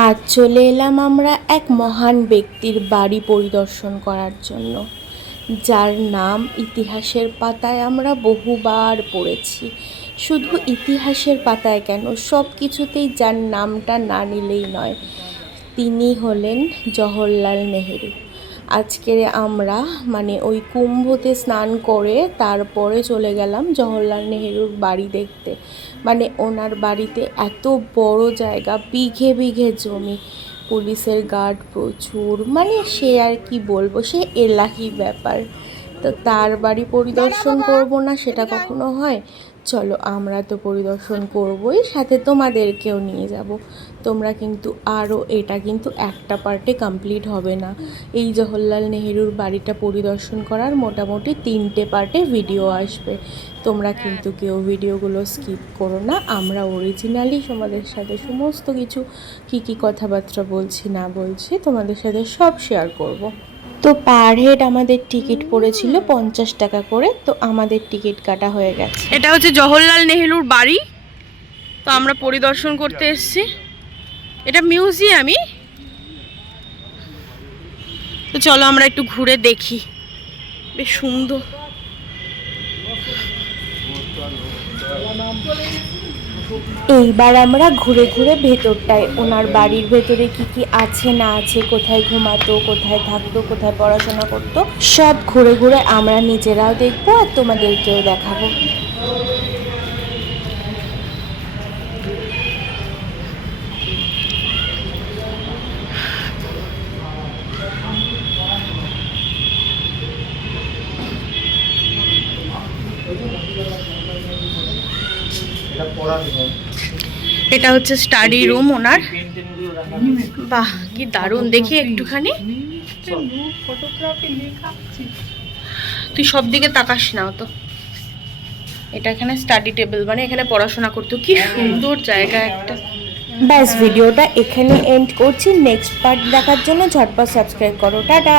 আজ চলে এলাম আমরা এক মহান ব্যক্তির বাড়ি পরিদর্শন করার জন্য, যার নাম ইতিহাসের পাতায় আমরা বহুবার পড়েছি। শুধু ইতিহাসের পাতায় কেন, সব কিছুতেই যার নামটা না নিলেই নয়। তিনি হলেন জওহরলাল নেহেরু। আজকে আমরা ওই কুম্ভতে স্নান করে তারপরে চলে গেলাম জওহরলাল নেহেরুর বাড়ি দেখতে। ওনার বাড়িতে এত বড় জায়গা, বিঘে বিঘে জমি, পুলিশের গার্ড প্রচুর, সে আর কি বলবো, সে এলাহি ব্যাপার। তো তার বাড়ি পরিদর্শন করব না সেটা কখনো হয়? চলো, আমরা তো পরিদর্শন করবই, সাথে তোমাদেরকেও নিয়ে যাব। তোমরা কিন্তু এটা কিন্তু একটা পার্টে কমপ্লিট হবে না। এই জওহরলাল নেহেরুর বাড়িটা পরিদর্শন করার মোটামুটি 3টে পার্টে ভিডিও আসবে। তোমরা কিন্তু কেউ ভিডিওগুলো স্কিপ করো না। আমরা অরিজিনালি তোমাদের সাথে সমস্ত কিছু কী কথাবার্তা বলছি না বলছি তোমাদের সাথে সব শেয়ার করব। তো পার হেড আমাদের টিকিট পড়েছিল 50 টাকা করে। তো আমাদের টিকিট কাটা হয়ে গেছে। এটা হচ্ছে জওহরলাল নেহেরুর বাড়ি। তো আমরা পরিদর্শন করতে এসেছি। এটা মিউজিয়ামই। তো চলো আমরা একটু ঘুরে দেখি, বেশ সুন্দর। এইবার আমরা ঘুরে ঘুরে ভেতরটায়, ওনার বাড়ির ভেতরে কি আছে না আছে, কোথায় ঘুমাতো, কোথায় থাকতো, কোথায় পড়াশোনা করতো, সব ঘুরে ঘুরে আমরা নিজেরাও দেখবো আর তোমাদেরকেও দেখাবো। এটা হচ্ছে স্টাডি রুম ওনার। বাহ, কি দারুণ! দেখি একটুখানি, তুই সব দিকে তাকাস না তো। এটা এখানে স্টাডি টেবিল, এখানে পড়াশোনা করতো। কি সুন্দর জায়গা একটা। ব্যাস, ভিডিওটা এখানে এন্ড করছি। নেক্সট পার্ট দেখার জন্য ঝটপট সাবস্ক্রাইব করো। টাটা।